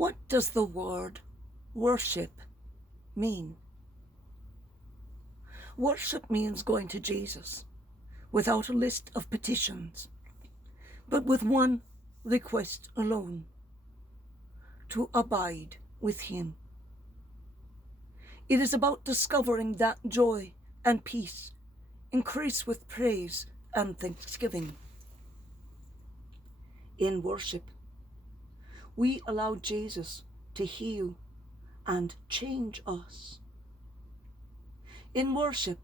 What does the word worship mean? Worship means going to Jesus without a list of petitions, but with one request alone: to abide with him. It is about discovering that joy and peace increase with praise and thanksgiving. In worship, we allow Jesus to heal and change us. In worship,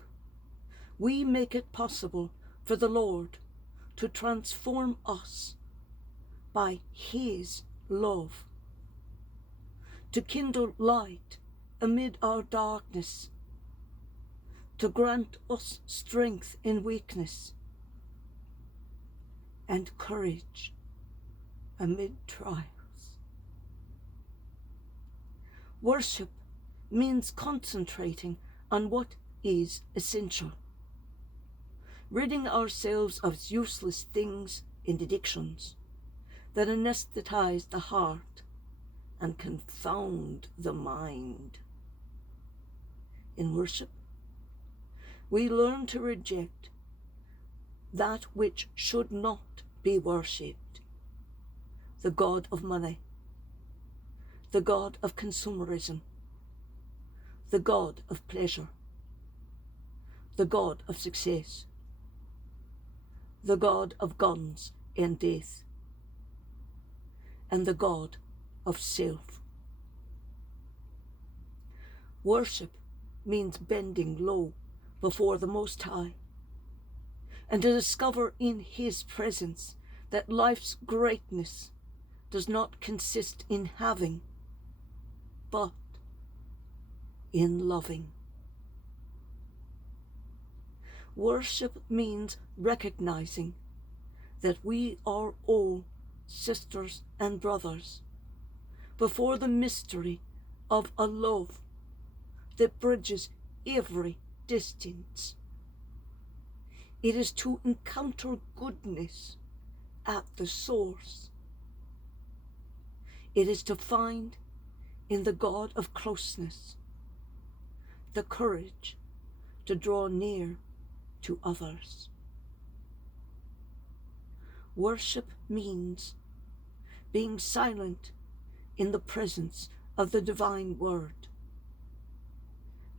we make it possible for the Lord to transform us by his love, to kindle light amid our darkness, to grant us strength in weakness, and courage amid trials. Worship means concentrating on what is essential, ridding ourselves of useless things and addictions that anesthetize the heart and confound the mind. In worship, we learn to reject that which should not be worshipped: the god of money, the god of consumerism, the god of pleasure, the god of success, the god of guns and death, and the god of self. Worship means bending low before the Most High, and to discover in his presence that life's greatness does not consist in having, but in loving. Worship means recognizing that we are all sisters and brothers before the mystery of a love that bridges every distance. It is to encounter goodness at the source. It is to find in the God of closeness the courage to draw near to others. Worship means being silent in the presence of the divine word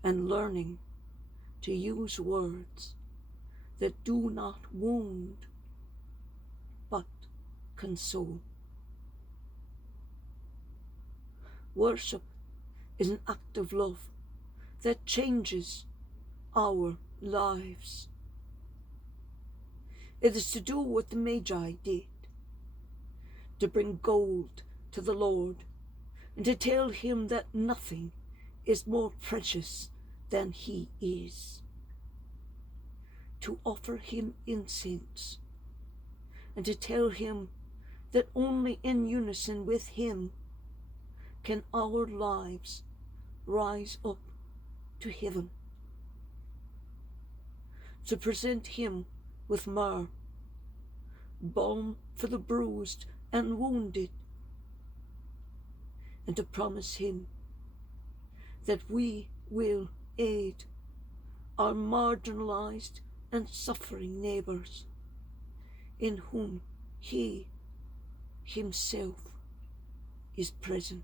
and learning to use words that do not wound but console. Worship is an act of love that changes our lives. It is to do what the Magi did, to bring gold to the Lord and to tell him that nothing is more precious than he is, to offer him incense and to tell him that only in unison with him can our lives rise up to heaven, to present him with myrrh, balm for the bruised and wounded, and to promise him that we will aid our marginalized and suffering neighbors in whom he himself is present.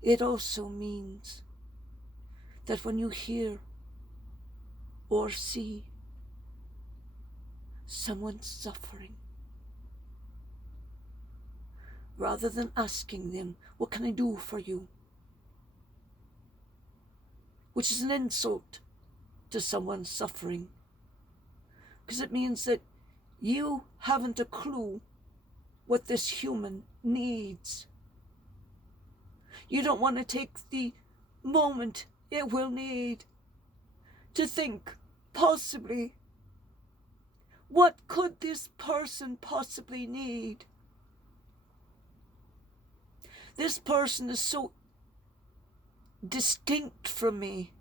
It also means that when you hear or see someone suffering, rather than asking them, "What can I do for you?" which is an insult to someone suffering, because it means that you haven't a clue what this human needs. You don't want to take the moment it will need to think, possibly, what could this person possibly need? This person is so distinct from me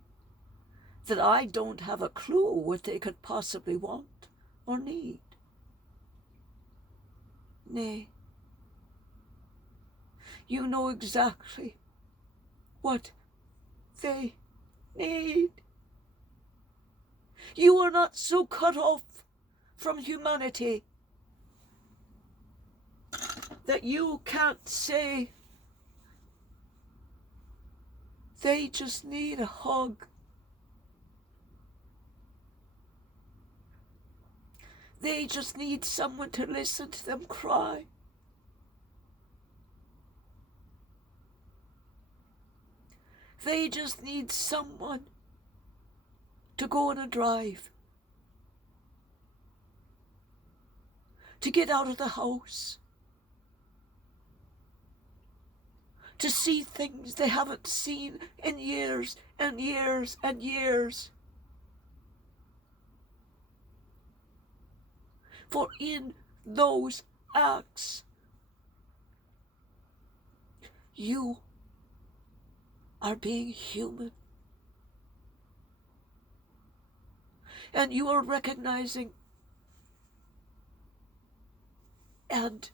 that I don't have a clue what they could possibly want or need. Nay, you know exactly what they need. You are not so cut off from humanity that you can't say they just need a hug. They just need someone to listen to them cry. They just need someone to go on a drive, to get out of the house, to see things they haven't seen in years and years and years. For in those acts, you are being human. And you are recognizing and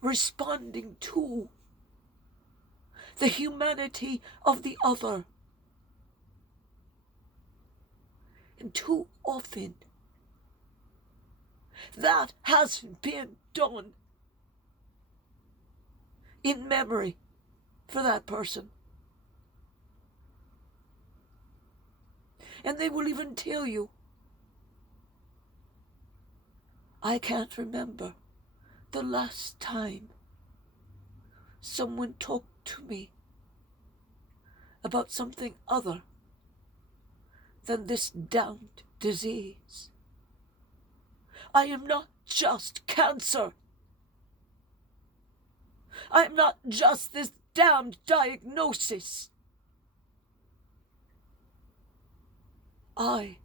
responding to the humanity of the other. And too often, that has been done in memory for that person. And they will even tell you, I can't remember the last time someone talked to me about something other than this damned disease. I am not just cancer. I am not just this damned diagnosis. I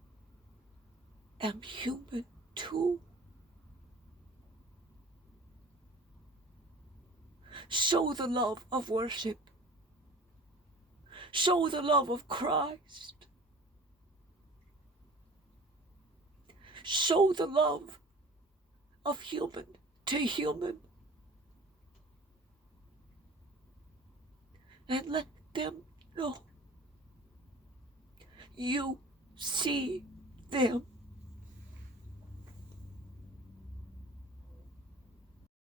am human too. Show the love of worship. Show the love of Christ. Show the love of human to human. And let them know you see them.